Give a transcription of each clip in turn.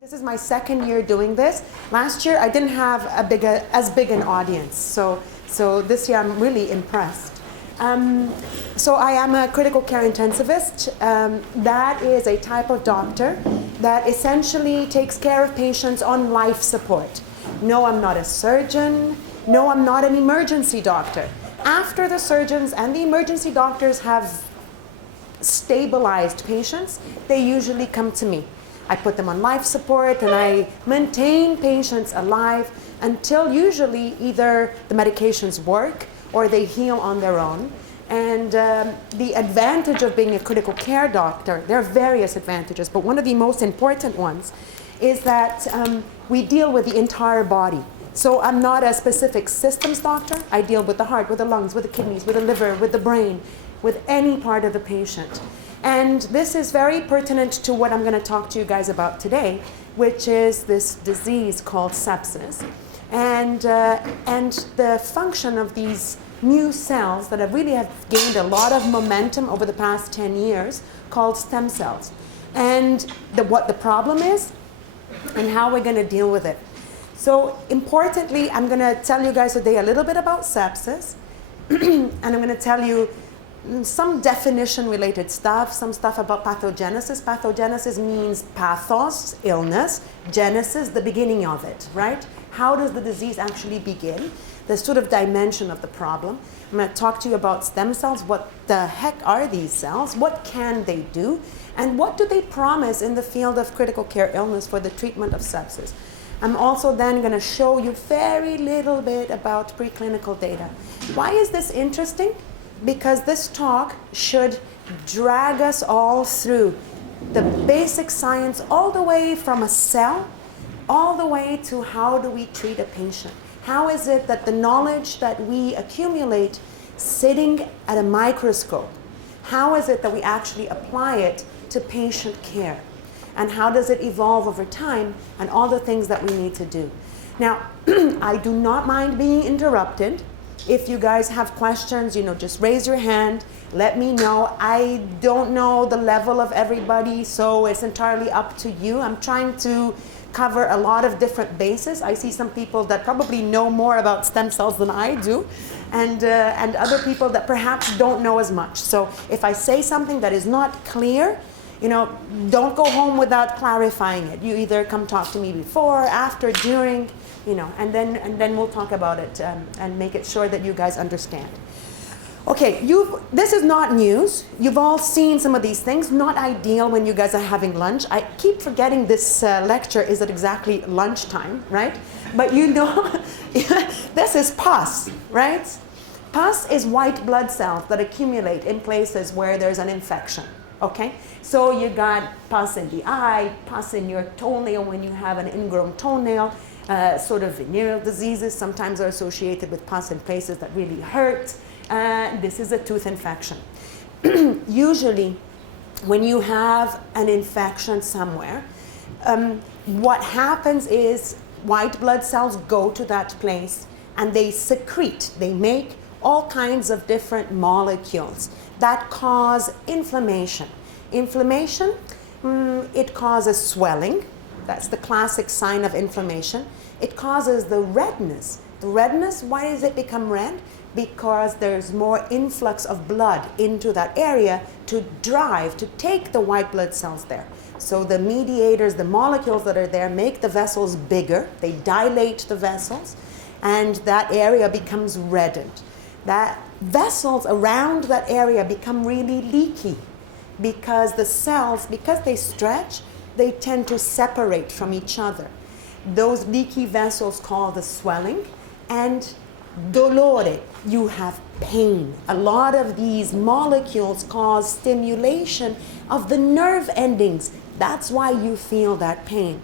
This is my second year doing this. Last year I didn't have as big an audience, so this year I'm really impressed. So I am a critical care intensivist. That is a type of doctor that essentially takes care of patients on life support. No, I'm not a surgeon. No, I'm not an emergency doctor. After the surgeons and the emergency doctors have stabilized patients, they usually come to me. I put them on life support and I maintain patients alive until usually either the medications work or they heal on their own. And the advantage of being a critical care doctor, there are various advantages, but one of the most important ones is that we deal with the entire body. So I'm not a specific systems doctor. I deal with the heart, with the lungs, with the kidneys, with the liver, with the brain, with any part of the patient. And this is very pertinent to what I'm going to talk to you guys about today, which is this disease called sepsis, and the function of these new cells that have gained a lot of momentum over the past 10 years, called stem cells, and what the problem is and how we're going to deal with it. So importantly, I'm going to tell you guys today a little bit about sepsis, and I'm going to tell you some definition-related stuff, some stuff about pathogenesis. Pathogenesis means pathos, illness, genesis, the beginning of it, right? How does the disease actually begin? The sort of dimension of the problem. I'm going to talk to you about stem cells. What the heck are these cells? What can they do? And what do they promise in the field of critical care illness for the treatment of sepsis? I'm also then going to show you very little bit about preclinical data. Why is this interesting? Because this talk should drag us all through the basic science, all the way from a cell, all the way to how do we treat a patient. How is it that the knowledge that we accumulate sitting at a microscope, how is it that we actually apply it to patient care? And how does it evolve over time, and all the things that we need to do. Now, I do not mind being interrupted. If you guys have questions, just raise your hand, let me know. I don't know the level of everybody, so it's entirely up to you. I'm trying to cover a lot of different bases. I see some people that probably know more about stem cells than I do, and other people that perhaps don't know as much. So if I say something that is not clear, don't go home without clarifying it. You either come talk to me before, after, during, and then we'll talk about it and make it sure that you guys understand. Okay, this is not news. You've all seen some of these things. Not ideal when you guys are having lunch. I keep forgetting this lecture is at exactly lunchtime, right? But this is pus, right? Pus is white blood cells that accumulate in places where there's an infection. Okay, so you got pus in the eye, pus in your toenail when you have an ingrown toenail. Sort of venereal diseases sometimes are associated with pus in places that really hurt. This is a tooth infection. Usually, when you have an infection somewhere, what happens is white blood cells go to that place and they secrete, they make all kinds of different molecules that cause inflammation. Inflammation, it causes swelling. That's the classic sign of inflammation. It causes the redness. The redness, why does it become red? Because there's more influx of blood into that area to take the white blood cells there. So the mediators, the molecules that are there make the vessels bigger. They dilate the vessels, and that area becomes reddened. That vessels around that area become really leaky because the cells, because they stretch, they tend to separate from each other. Those leaky vessels cause the swelling, and dolore, you have pain. A lot of these molecules cause stimulation of the nerve endings. That's why you feel that pain.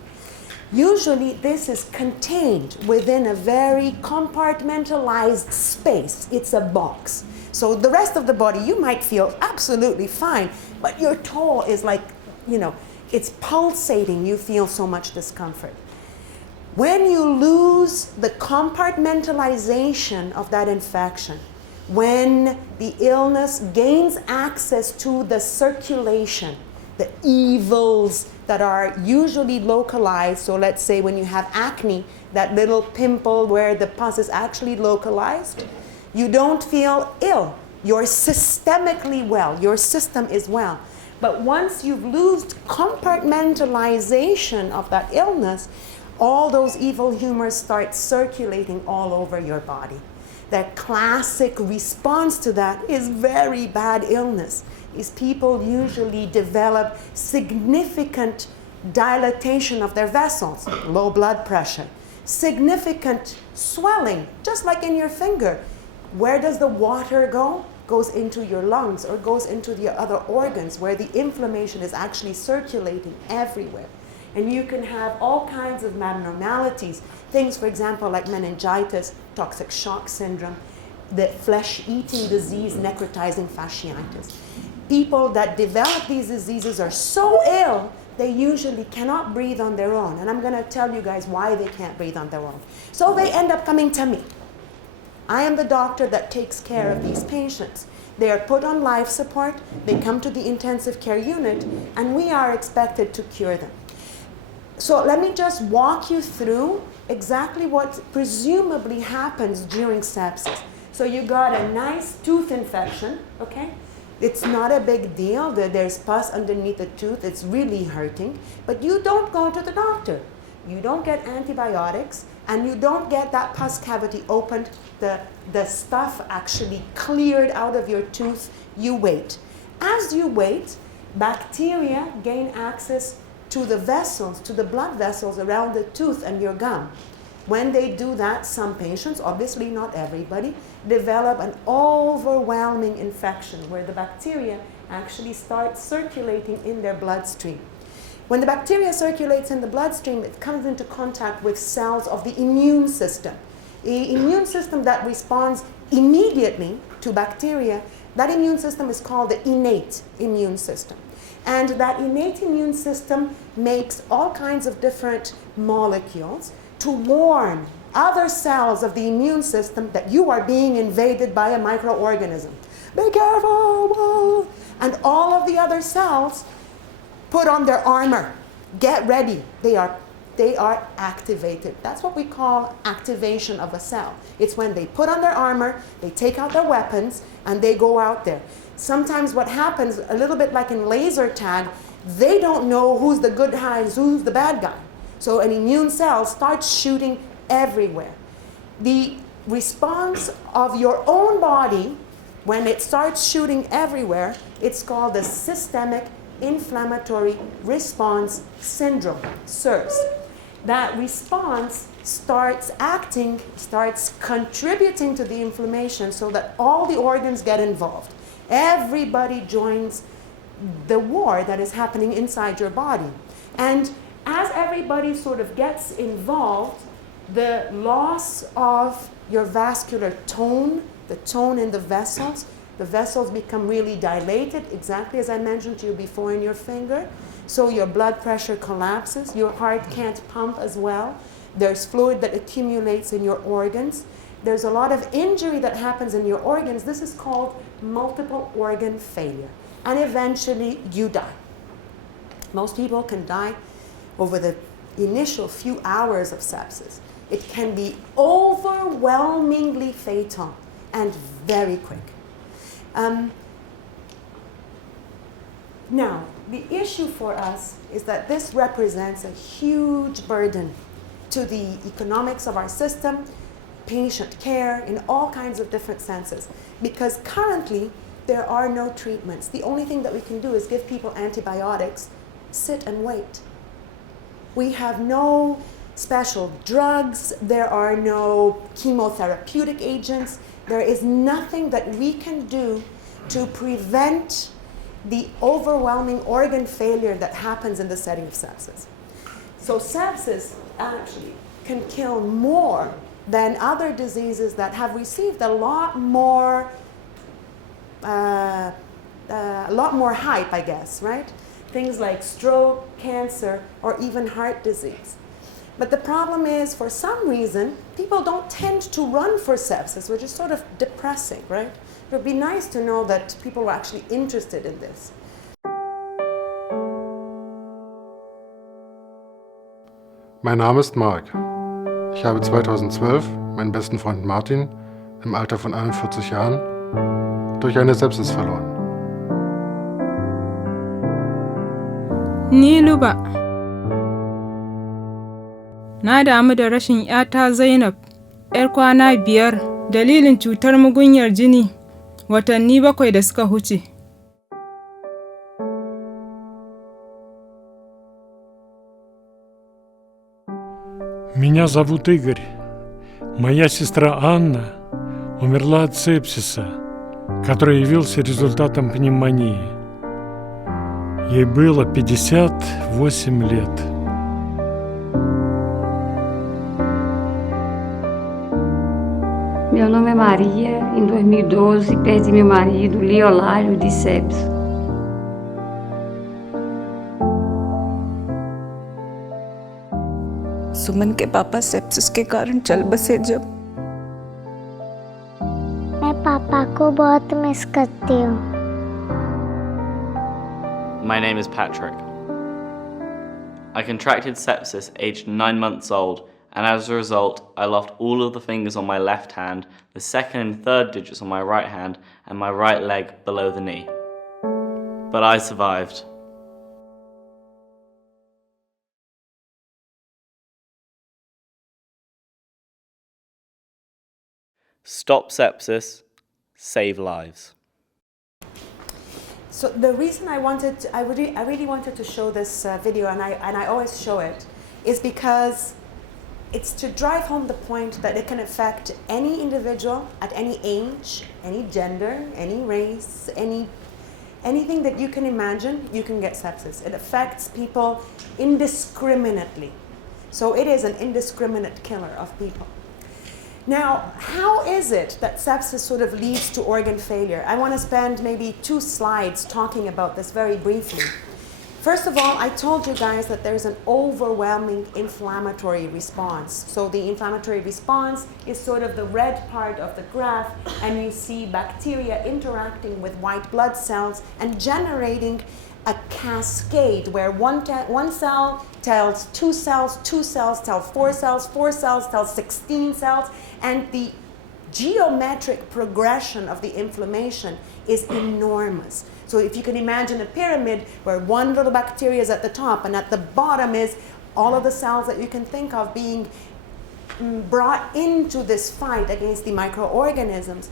Usually this is contained within a very compartmentalized space. It's a box. So the rest of the body, you might feel absolutely fine, but your toe is like, it's pulsating. You feel so much discomfort. When you lose the compartmentalization of that infection, when the illness gains access to the circulation, the evils that are usually localized. So let's say when you have acne, that little pimple where the pus is actually localized, you don't feel ill. You're systemically well. Your system is well. But once you've lost compartmentalization of that illness, all those evil humors start circulating all over your body. The classic response to that is very bad illness. Is people usually develop significant dilatation of their vessels, low blood pressure, significant swelling, just like in your finger. Where does the water go? Goes into your lungs or goes into the other organs where the inflammation is actually circulating everywhere. And you can have all kinds of abnormalities. Things, for example, like meningitis, toxic shock syndrome, the flesh-eating disease, necrotizing fasciitis. People that develop these diseases are so ill, they usually cannot breathe on their own. And I'm going to tell you guys why they can't breathe on their own. So they end up coming to me. I am the doctor that takes care of these patients. They are put on life support, they come to the intensive care unit, and we are expected to cure them. So let me just walk you through exactly what presumably happens during sepsis. So you got a nice tooth infection, okay? It's not a big deal. There's pus underneath the tooth. It's really hurting. But you don't go to the doctor. You don't get antibiotics, and you don't get that pus cavity opened, the stuff actually cleared out of your tooth. You wait. As you wait, bacteria gain access to the vessels, to the blood vessels around the tooth and your gum. When they do that, some patients, obviously not everybody, develop an overwhelming infection where the bacteria actually start circulating in their bloodstream. When the bacteria circulates in the bloodstream, it comes into contact with cells of the immune system. The immune system that responds immediately to bacteria, that immune system is called the innate immune system. And that innate immune system makes all kinds of different molecules to warn other cells of the immune system that you are being invaded by a microorganism. Be careful! Whoa. And all of the other cells put on their armor. Get ready. They are activated. That's what we call activation of a cell. It's when they put on their armor, they take out their weapons, and they go out there. Sometimes what happens, a little bit like in laser tag, they don't know who's the good guy and who's the bad guy. So an immune cell starts shooting everywhere. The response of your own body, when it starts shooting everywhere, it's called the systemic inflammatory response syndrome, SIRS. That response starts acting, starts contributing to the inflammation so that all the organs get involved. Everybody joins the war that is happening inside your body. And as everybody sort of gets involved, the loss of your vascular tone, the tone in the vessels become really dilated, exactly as I mentioned to you before in your finger. So your blood pressure collapses, your heart can't pump as well. There's fluid that accumulates in your organs. There's a lot of injury that happens in your organs. This is called multiple organ failure. And eventually you die. Most people can die over the initial few hours of sepsis. It can be overwhelmingly fatal and very quick. Now, the issue for us is that this represents a huge burden to the economics of our system, patient care, in all kinds of different senses. Because currently, there are no treatments. The only thing that we can do is give people antibiotics, sit and wait. We have no special drugs. There are no chemotherapeutic agents. There is nothing that we can do to prevent the overwhelming organ failure that happens in the setting of sepsis. So sepsis actually can kill more than other diseases that have received a lot more hype, I guess, right? Things like stroke, cancer, or even heart disease. But the problem is, for some reason, people don't tend to run for sepsis, which is sort of depressing, right? It would be nice to know that people were actually interested in this. Mein Name ist Mark. Ich habe 2012 meinen besten Freund Martin im Alter von 41 Jahren durch eine Sepsis verloren. Ni Luba. Na damu da rashin 'yata Zainab, 'yar kwana 5 dalilin cutar mugunyar jini watanni 7 da suka huce. Меня зовут Игорь. Моя сестра Анна умерла от сепсиса, который явился результатом пневмонии. Ей было 58 lет. Meu nome é Maria. Em 2012, perdi meu marido, Leolário, de sepsis. सुमन के पापा sepsis के कारण चल बसे जब मैं पापा को बहुत मिस करती हूँ। My name is Patrick. I contracted sepsis aged 9 months old, and as a result, I lost all of the fingers on my left hand, the second and third digits on my right hand, and my right leg below the knee. But I survived. Stop sepsis, save lives. So the reason I really wanted to show this video, and I always show it, is because it's to drive home the point that it can affect any individual at any age, any gender, any race, anything that you can imagine, you can get sepsis. It affects people indiscriminately. So it is an indiscriminate killer of people. Now, how is it that sepsis sort of leads to organ failure? I want to spend maybe 2 slides talking about this very briefly. First of all, I told you guys that there's an overwhelming inflammatory response. So the inflammatory response is sort of the red part of the graph, and you see bacteria interacting with white blood cells and generating a cascade where one cell tells 2 cells, 2 cells tell 4 cells, 4 cells tell 16 cells, and the geometric progression of the inflammation is enormous. So if you can imagine a pyramid where one little bacteria is at the top and at the bottom is all of the cells that you can think of being brought into this fight against the microorganisms,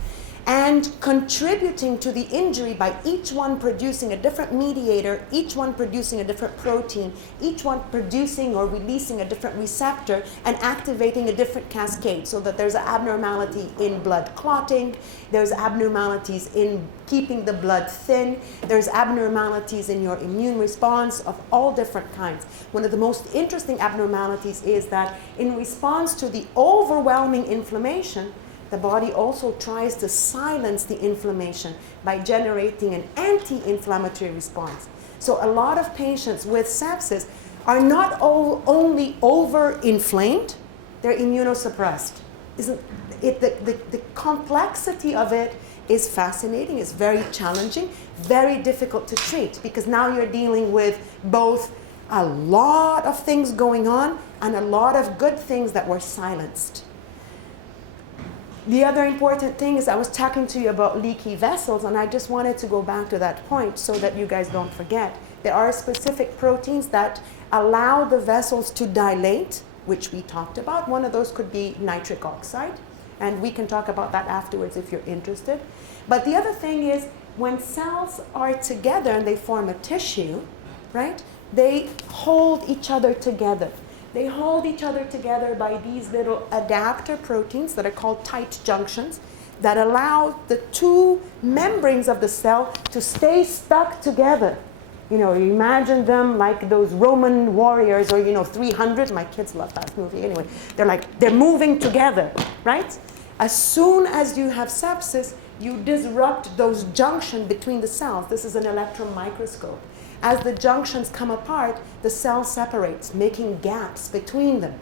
and contributing to the injury by each one producing a different mediator, each one producing a different protein, each one producing or releasing a different receptor and activating a different cascade, so that there's an abnormality in blood clotting, there's abnormalities in keeping the blood thin, there's abnormalities in your immune response of all different kinds. One of the most interesting abnormalities is that in response to the overwhelming inflammation, the body also tries to silence the inflammation by generating an anti-inflammatory response. So a lot of patients with sepsis are not only over-inflamed, they're immunosuppressed. The complexity of it is fascinating, it's very challenging, very difficult to treat, because now you're dealing with both a lot of things going on and a lot of good things that were silenced. The other important thing is I was talking to you about leaky vessels, and I just wanted to go back to that point so that you guys don't forget. There are specific proteins that allow the vessels to dilate, which we talked about. One of those could be nitric oxide, and we can talk about that afterwards if you're interested. But the other thing is when cells are together and they form a tissue, right, they hold each other together. They hold each other together by these little adapter proteins that are called tight junctions that allow the 2 membranes of the cell to stay stuck together. You know, you imagine them like those Roman warriors, or 300. My kids love that movie. Anyway, they're moving together, right? As soon as you have sepsis, you disrupt those junctions between the cells. This is an electron microscope. As the junctions come apart, the cell separates, making gaps between them.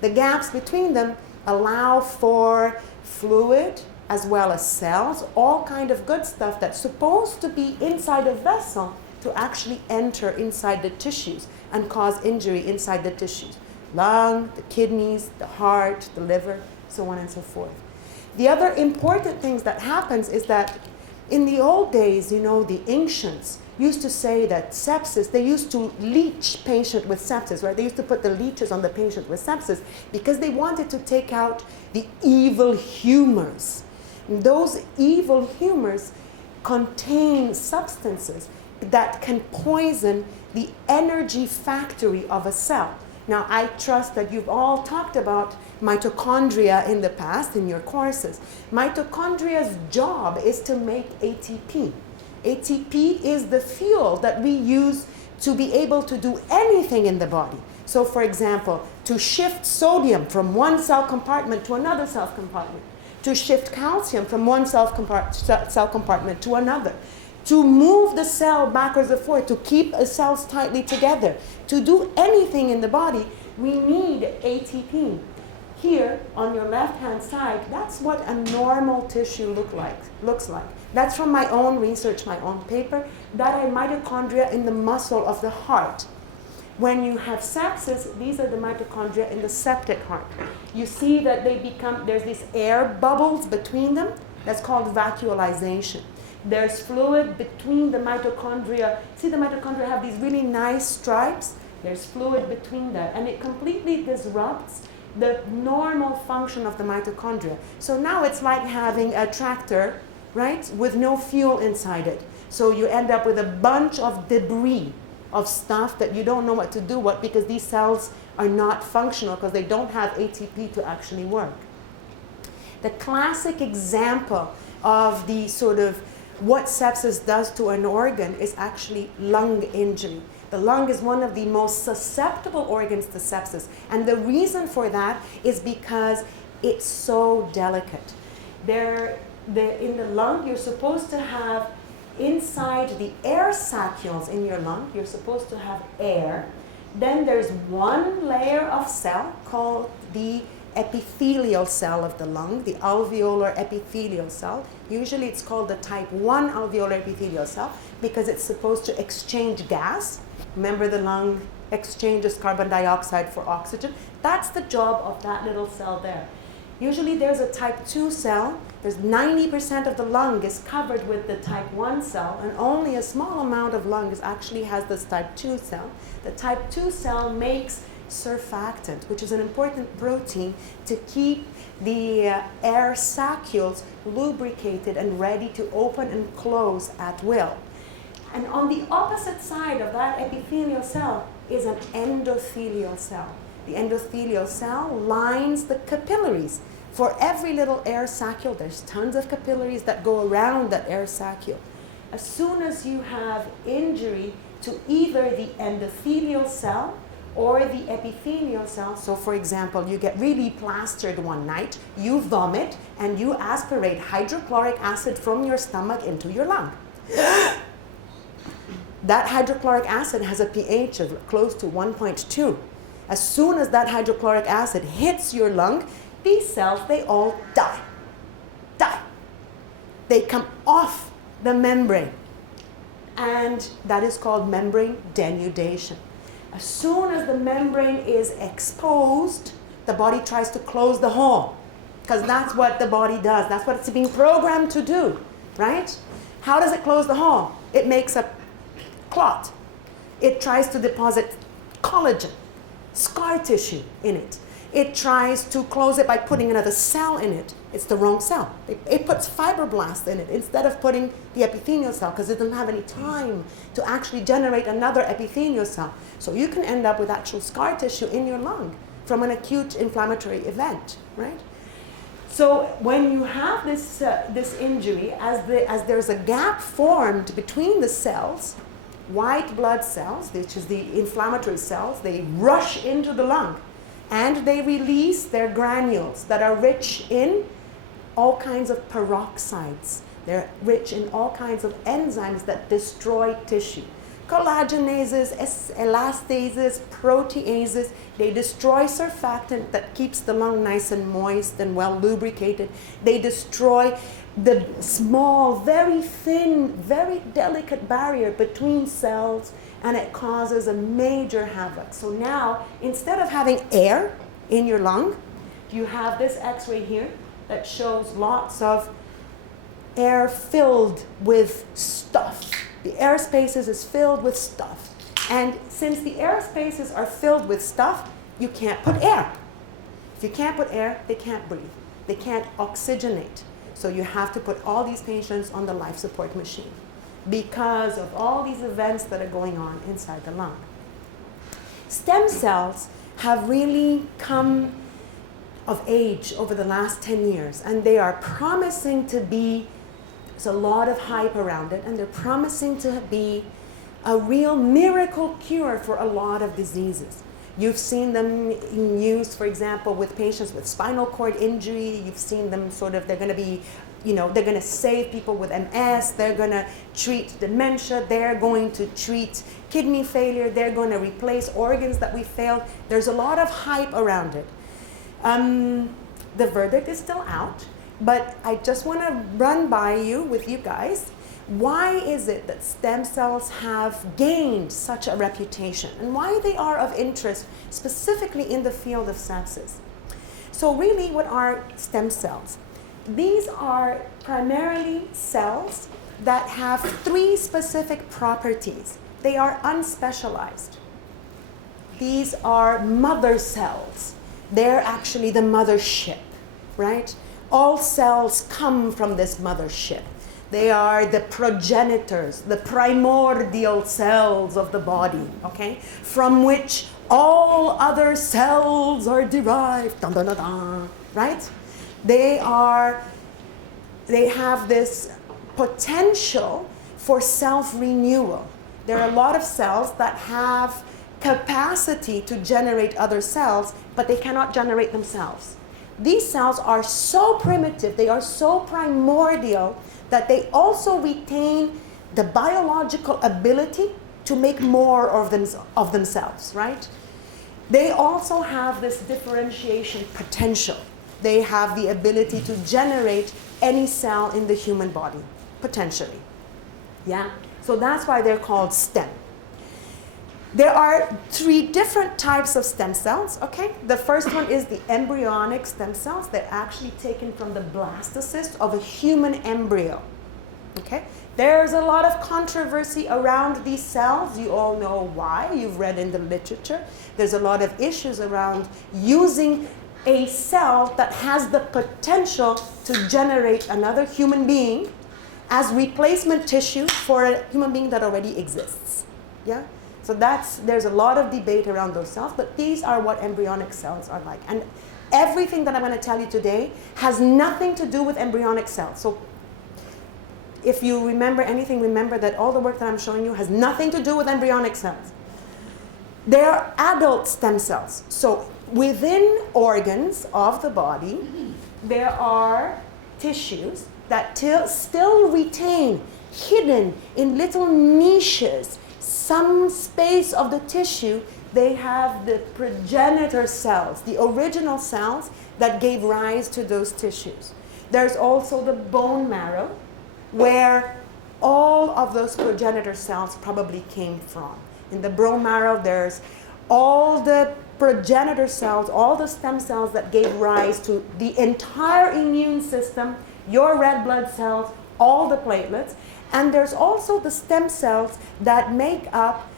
The gaps between them allow for fluid as well as cells, all kind of good stuff that's supposed to be inside a vessel to actually enter inside the tissues and cause injury inside the tissues. lung, the kidneys, the heart, the liver, so on and so forth. The other important things that happens is that in the old days, you know, the ancients used to say that sepsis, they used to leech patient with sepsis, right? They used to put the leeches on the patient with sepsis because they wanted to take out the evil humors. And those evil humors contain substances that can poison the energy factory of a cell. Now, I trust that you've all talked about mitochondria in the past in your courses. Mitochondria's job is to make ATP. ATP is the fuel that we use to be able to do anything in the body. So, for example, to shift sodium from one cell compartment to another cell compartment, to shift calcium from one cell compartment to another, to move the cell backwards and forwards, to keep the cells tightly together. To do anything in the body, we need ATP. Here, on your left-hand side, that's what a normal tissue looks like. That's from my own research, my own paper, that are mitochondria in the muscle of the heart. When you have sepsis, these are the mitochondria in the septic heart. You see that there's these air bubbles between them. That's called vacuolization. There's fluid between the mitochondria. See, the mitochondria have these really nice stripes. There's fluid between that, and it completely disrupts the normal function of the mitochondria. So now it's like having a tractor, right, with no fuel inside it. So you end up with a bunch of debris of stuff that you don't know what to do with because these cells are not functional because they don't have ATP to actually work. The classic example of the sort of what sepsis does to an organ is actually lung injury. The lung is one of the most susceptible organs to sepsis. And the reason for that is because it's so delicate. In the lung, you're supposed to have inside the air sacules in your lung, you're supposed to have air. Then there's one layer of cell called the epithelial cell of the lung, the alveolar epithelial cell. Usually it's called the type 1 alveolar epithelial cell because it's supposed to exchange gas. Remember, the lung exchanges carbon dioxide for oxygen. That's the job of that little cell there. Usually there's a type 2 cell. There's 90% of the lung is covered with the type 1 cell, and only a small amount of lung actually has this type 2 cell. The type 2 cell makes surfactant, which is an important protein to keep the air sacules lubricated and ready to open and close at will. And on the opposite side of that epithelial cell is an endothelial cell. The endothelial cell lines the capillaries. For every little air saccule, there's tons of capillaries that go around that air saccule. As soon as you have injury to either the endothelial cell or the epithelial cell, so for example, you get really plastered one night, you vomit, and you aspirate hydrochloric acid from your stomach into your lung. That hydrochloric acid has a pH of close to 1.2. As soon as that hydrochloric acid hits your lung, these cells, they all die. They come off the membrane. And that is called membrane denudation. As soon as the membrane is exposed, the body tries to close the hole. Because that's what the body does. That's what it's being programmed to do, right? How does it close the hole? It makes a clot. It tries to deposit collagen, scar tissue in it. It tries to close it by putting another cell in it. It's the wrong cell. It puts fibroblasts in it instead of putting the epithelial cell because it doesn't have any time to actually generate another epithelial cell. So you can end up with actual scar tissue in your lung from an acute inflammatory event, right? So when you have this injury, as there's a gap formed between the cells, white blood cells, which is the inflammatory cells, they rush into the lung and they release their granules that are rich in all kinds of peroxides. They're rich in all kinds of enzymes that destroy tissue. Collagenases, elastases, proteases, they destroy surfactant that keeps the lung nice and moist and well lubricated. They destroy the small, very thin, very delicate barrier between cells and it causes a major havoc. So now, instead of having air in your lung, you have this X-ray here that shows lots of air filled with stuff. The air spaces is filled with stuff. And since the air spaces are filled with stuff, you can't put air. If you can't put air, they can't breathe. They can't oxygenate. So you have to put all these patients on the life support machine because of all these events that are going on inside the lung. Stem cells have really come of age over the last 10 years, and they are promising to be, there's a lot of hype around it, and they're promising to be a real miracle cure for a lot of diseases. You've seen them in use, for example, with patients with spinal cord injury. You've seen them they're going to be, they're going to save people with MS. They're going to treat dementia. They're going to treat kidney failure. They're going to replace organs that we failed. There's a lot of hype around it. The verdict is still out, but I just want to run by with you guys. Why is it that stem cells have gained such a reputation, and why they are of interest specifically in the field of sepsis? So really, what are stem cells? These are primarily cells that have 3 specific properties. They are unspecialized. These are mother cells. They're actually the mothership, right? All cells come from this mothership. They are the progenitors, the primordial cells of the body, okay? From which all other cells are derived, dun, dun, dun, dun, right? They have this potential for self-renewal. There are a lot of cells that have capacity to generate other cells, but they cannot generate themselves. These cells are so primitive, they are so primordial, that they also retain the biological ability to make more of themselves, right? They also have this differentiation potential. They have the ability to generate any cell in the human body, potentially. Yeah? So that's why they're called stem. There are 3 different types of stem cells, okay? The first one is the embryonic stem cells. They're actually taken from the blastocyst of a human embryo, okay? There's a lot of controversy around these cells. You all know why. You've read in the literature. There's a lot of issues around using a cell that has the potential to generate another human being as replacement tissue for a human being that already exists, yeah? So there's a lot of debate around those cells, but these are what embryonic cells are like. And everything that I'm going to tell you today has nothing to do with embryonic cells. So if you remember anything, remember that all the work that I'm showing you has nothing to do with embryonic cells. They are adult stem cells. So within organs of the body, there are tissues that still retain, hidden in little niches, some space of the tissue. They have the progenitor cells, the original cells that gave rise to those tissues. There's also the bone marrow, where all of those progenitor cells probably came from. In the bone marrow, there's all the progenitor cells, all the stem cells that gave rise to the entire immune system, your red blood cells, all the platelets. And there's also the stem cells that make up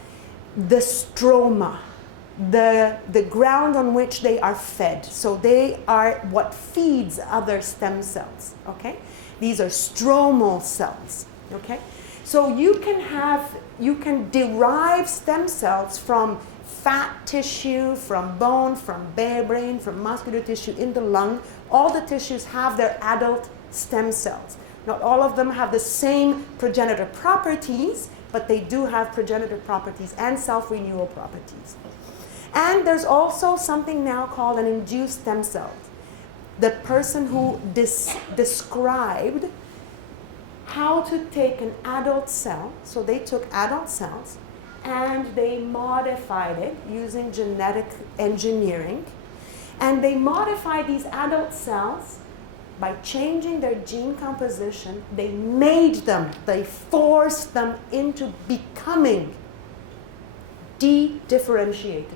the stroma, the ground on which they are fed. So they are what feeds other stem cells, okay? These are stromal cells, okay? So you can derive stem cells from fat tissue, from bone, from brain, from muscular tissue in the lung. All the tissues have their adult stem cells. Not all of them have the same progenitor properties, but they do have progenitor properties and self-renewal properties. And there's also something now called an induced stem cell. The person who described how to take an adult cell, so they took adult cells and they modified it using genetic engineering, and they modified these adult cells by changing their gene composition. They made them, they forced them into becoming de-differentiating,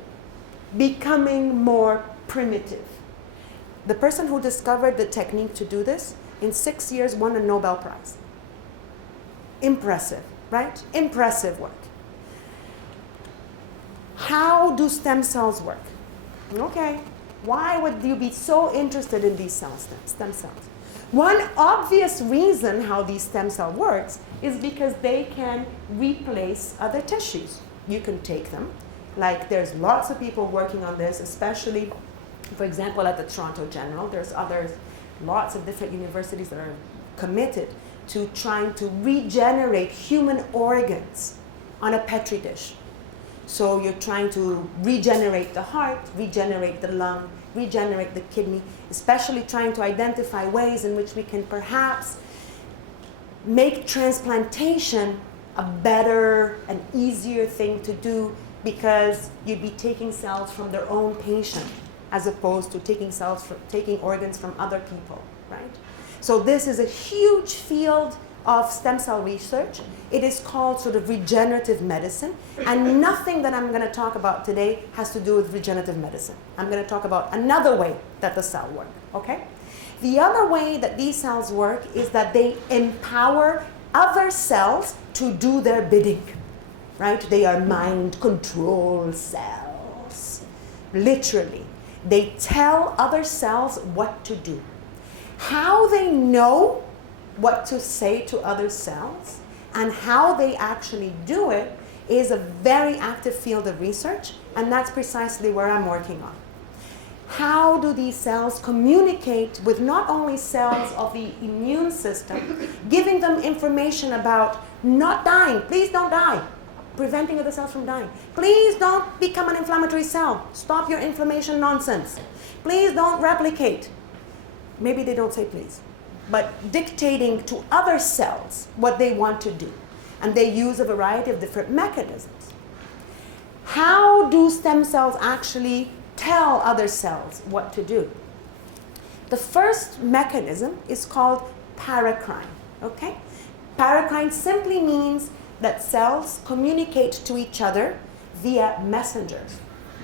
becoming more primitive. The person who discovered the technique to do this, in 6 years won a Nobel Prize. Impressive, right? Impressive work. How do stem cells work? Okay, why would you be so interested in these stem cells? One obvious reason how these stem cells works is because they can replace other tissues. You can take them, like there's lots of people working on this, especially, for example, at the Toronto General. There's lots of different universities that are committed to trying to regenerate human organs on a petri dish. So you're trying to regenerate the heart, regenerate the lung, regenerate the kidney, especially trying to identify ways in which we can perhaps make transplantation a better and easier thing to do, because you'd be taking cells from their own patient as opposed to taking organs from other people, right? So this is a huge field of stem cell research. It is called sort of regenerative medicine, and nothing that I'm going to talk about today has to do with regenerative medicine. I'm going to talk about another way that the cell works, okay? The other way that these cells work is that they empower other cells to do their bidding, right? They are mind control cells, literally. They tell other cells what to do. How they know what to say to other cells and how they actually do it is a very active field of research, and that's precisely where I'm working on. How do these cells communicate with not only cells of the immune system, giving them information about not dying, please don't die, preventing other cells from dying. Please don't become an inflammatory cell. Stop your inflammation nonsense. Please don't replicate. Maybe they don't say please, but dictating to other cells what they want to do. And they use a variety of different mechanisms. How do stem cells actually tell other cells what to do? The first mechanism is called paracrine, okay? Paracrine simply means that cells communicate to each other via messengers.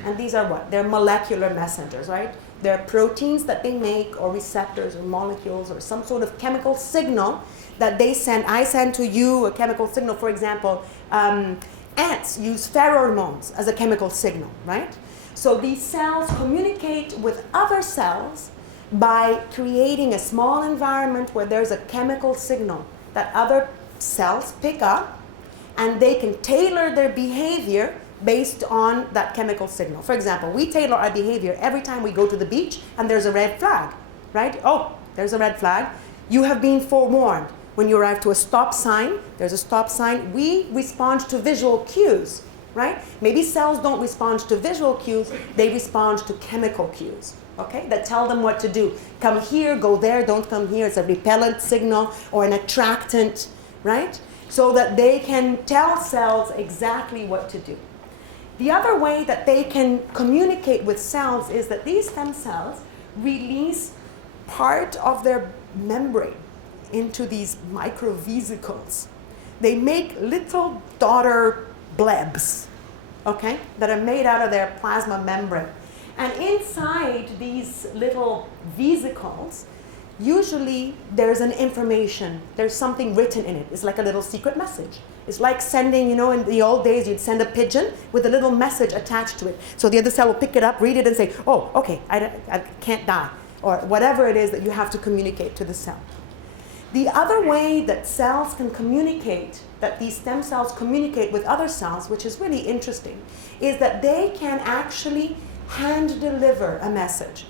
And these are what? They're molecular messengers, right? They're proteins that they make, or receptors, or molecules, or some sort of chemical signal that they send. I send to you a chemical signal. For example, ants use pheromones as a chemical signal, right? So these cells communicate with other cells by creating a small environment where there's a chemical signal that other cells pick up, and they can tailor their behavior based on that chemical signal. For example, we tailor our behavior every time we go to the beach and there's a red flag, right? Oh, there's a red flag. You have been forewarned. When you arrive to a stop sign, there's a stop sign. We respond to visual cues, right? Maybe cells don't respond to visual cues, they respond to chemical cues, okay? That tell them what to do. Come here, go there, don't come here. It's a repellent signal or an attractant, right? So that they can tell cells exactly what to do. The other way that they can communicate with cells is that these stem cells release part of their membrane into these microvesicles. They make little daughter blebs, okay, that are made out of their plasma membrane. And inside these little vesicles, usually there's an information, there's something written in it. It's like a little secret message. It's like sending, you know, in the old days, you'd send a pigeon with a little message attached to it. So the other cell will pick it up, read it, and say, oh, okay, I can't die, or whatever it is that you have to communicate to the cell. The other way that cells can communicate, that these stem cells communicate with other cells, which is really interesting, is that they can actually hand deliver a message.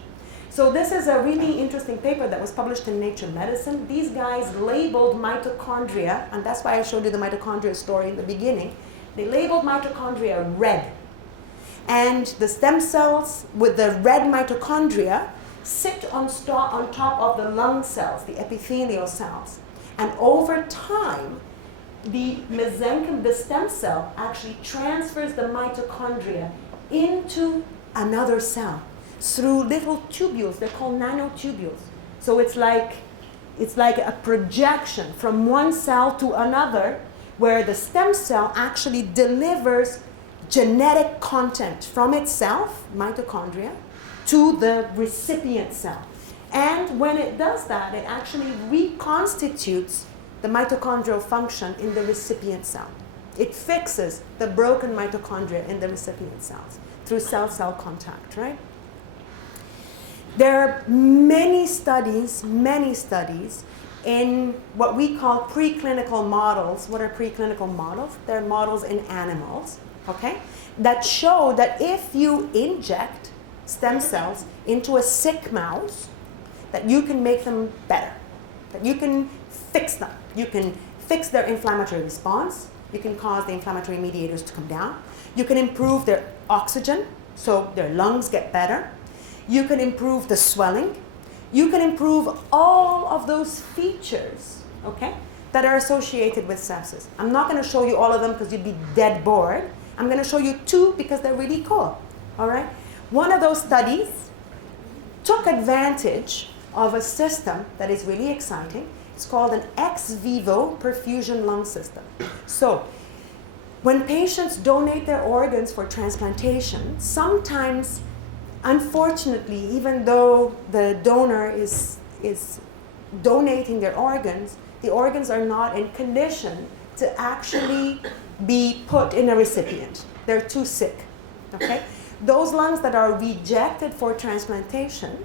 So this is a really interesting paper that was published in Nature Medicine. These guys labeled mitochondria, and that's why I showed you the mitochondria story in the beginning. They labeled mitochondria red. And the stem cells with the red mitochondria sit on top of the lung cells, the epithelial cells. And over time, the mesenchymal, the stem cell, actually transfers the mitochondria into another cell through little tubules. They're called nanotubules. So it's like a projection from one cell to another, where the stem cell actually delivers genetic content from itself, mitochondria, to the recipient cell. And when it does that, it actually reconstitutes the mitochondrial function in the recipient cell. It fixes the broken mitochondria in the recipient cells through cell-cell contact, right? There are many studies in what we call preclinical models. What are preclinical models? They're models in animals, okay, that show that if you inject stem cells into a sick mouse, that you can make them better, that you can fix them. You can fix their inflammatory response. You can cause the inflammatory mediators to come down. You can improve their oxygen, so their lungs get better. You can improve the swelling. You can improve all of those features, okay, that are associated with sepsis. I'm not going to show you all of them because you'd be dead bored. I'm going to show you two because they're really cool, all right? One of those studies took advantage of a system that is really exciting. It's called an ex vivo perfusion lung system. So when patients donate their organs for transplantation, sometimes, unfortunately, even though the donor is donating their organs, the organs are not in condition to actually be put in a recipient. They're too sick, okay? Those lungs that are rejected for transplantation,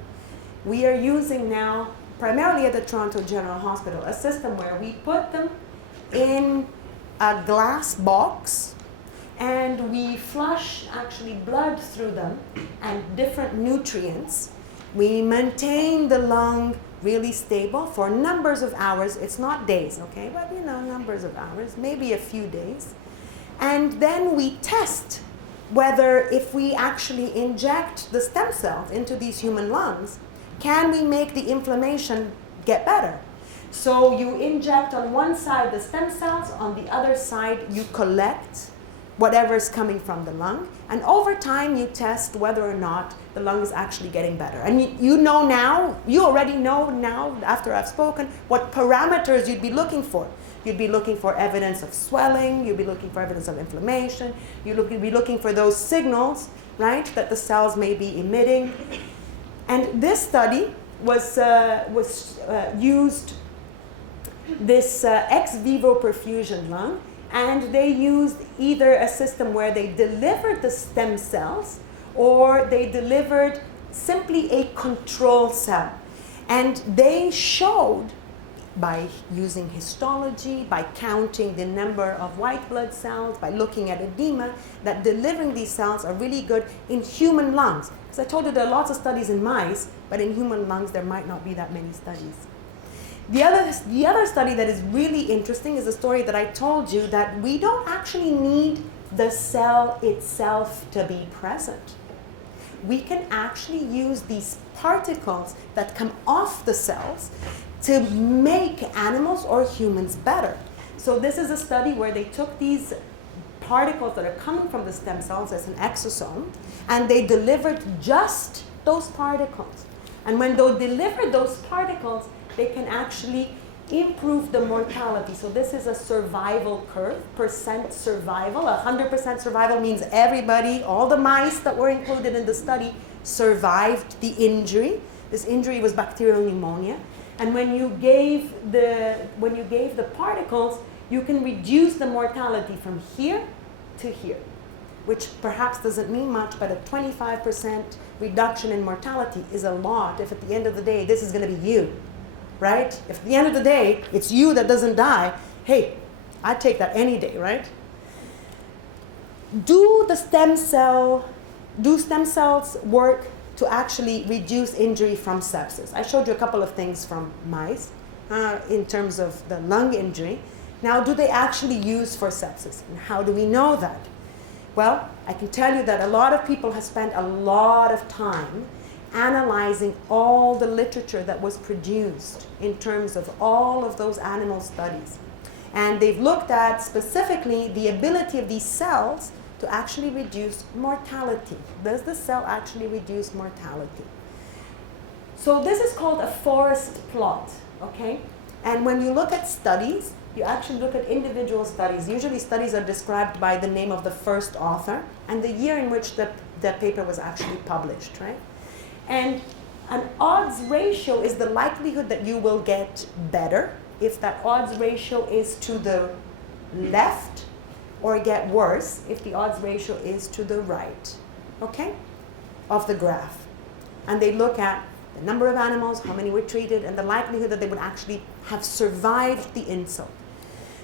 we are using now, primarily at the Toronto General Hospital, a system where we put them in a glass box and we flush actually blood through them and different nutrients. We maintain the lung really stable for numbers of hours. It's not days, okay, but you know, numbers of hours, maybe a few days. And then we test whether if we actually inject the stem cells into these human lungs, can we make the inflammation get better? So you inject on one side the stem cells, on the other side you collect whatever's coming from the lung, and over time you test whether or not the lung is actually getting better. And you know now, you already know now, after I've spoken, what parameters you'd be looking for. You'd be looking for evidence of swelling, you'd be looking for evidence of inflammation, you'd be looking for those signals, right, that the cells may be emitting. And this study used this ex vivo perfusion lung, and they used either a system where they delivered the stem cells or they delivered simply a control cell. And they showed, by using histology, by counting the number of white blood cells, by looking at edema, that delivering these cells are really good in human lungs. Because I told you there are lots of studies in mice, but in human lungs there might not be that many studies. The other study that is really interesting is the story that I told you, that we don't actually need the cell itself to be present. We can actually use these particles that come off the cells to make animals or humans better. So this is a study where they took these particles that are coming from the stem cells as an exosome, and they delivered just those particles. And when they delivered those particles, they can actually improve the mortality. So this is a survival curve, percent survival. 100% survival means everybody, all the mice that were included in the study, survived the injury. This injury was bacterial pneumonia. And when you gave the particles, you can reduce the mortality from here to here, which perhaps doesn't mean much, but a 25% reduction in mortality is a lot if at the end of the day this is going to be you, right? If at the end of the day it's you that doesn't die, hey, I'd take that any day, right? Do stem cells work to actually reduce injury from sepsis? I showed you a couple of things from mice in terms of the lung injury. Now, do they actually use for sepsis? And how do we know that? Well, I can tell you that a lot of people have spent a lot of time analyzing all the literature that was produced in terms of all of those animal studies. And they've looked at specifically the ability of these cells to actually reduce mortality. Does the cell actually reduce mortality? So this is called a forest plot, okay? And when you look at studies, You actually look at individual studies. Usually studies are described by the name of the first author and the year in which the paper was actually published, right? And an odds ratio is the likelihood that you will get better if that odds ratio is to the left, or get worse if the odds ratio is to the right, okay, of the graph. And they look at the number of animals, how many were treated, and the likelihood that they would actually have survived the insult.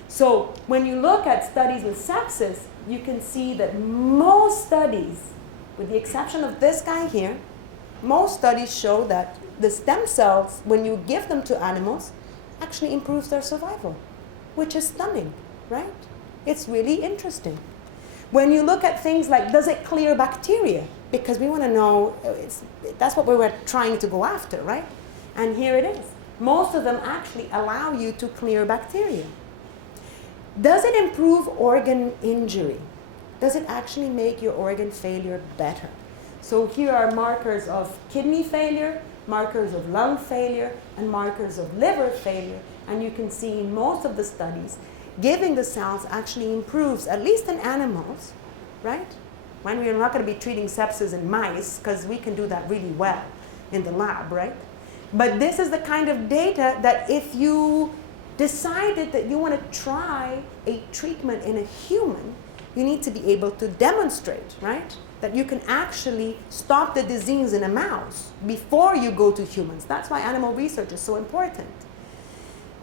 So when you look at studies with sepsis, you can see that most studies, with the exception of this guy here, most studies show that the stem cells, when you give them to animals, actually improves their survival, which is stunning, right? It's really interesting. When you look at things like, does it clear bacteria? Because we want to know, that's what we were trying to go after, right? And here it is. Most of them actually allow you to clear bacteria. Does it improve organ injury? Does it actually make your organ failure better? So here are markers of kidney failure, markers of lung failure, and markers of liver failure. And you can see in most of the studies, giving the cells actually improves, at least in animals, right? When we're not going to be treating sepsis in mice, because we can do that really well in the lab, right? But this is the kind of data that if you decided that you want to try a treatment in a human, you need to be able to demonstrate, right? That you can actually stop the disease in a mouse before you go to humans. That's why animal research is so important.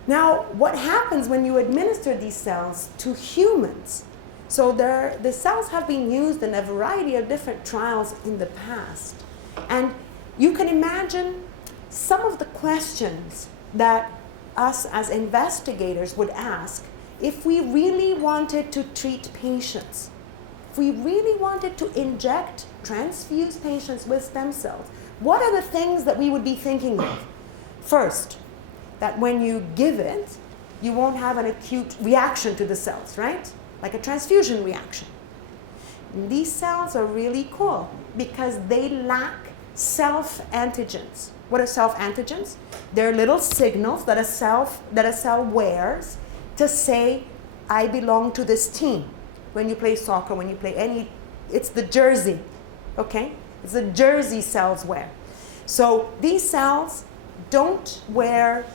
Now, what happens when you administer these cells to humans? So the cells have been used in a variety of different trials in the past. And you can imagine some of the questions that us as investigators would ask if we really wanted to treat patients. If we really wanted to inject, transfuse patients with stem cells, what are the things that we would be thinking of? First, that when you give it, you won't have an acute reaction to the cells, right? Like a transfusion reaction. And these cells are really cool because they lack self-antigens. What are self-antigens? They're little signals that a cell wears to say, I belong to this team. When you play soccer, when you play it's the jersey, okay? It's the jersey cells wear. So these cells don't wear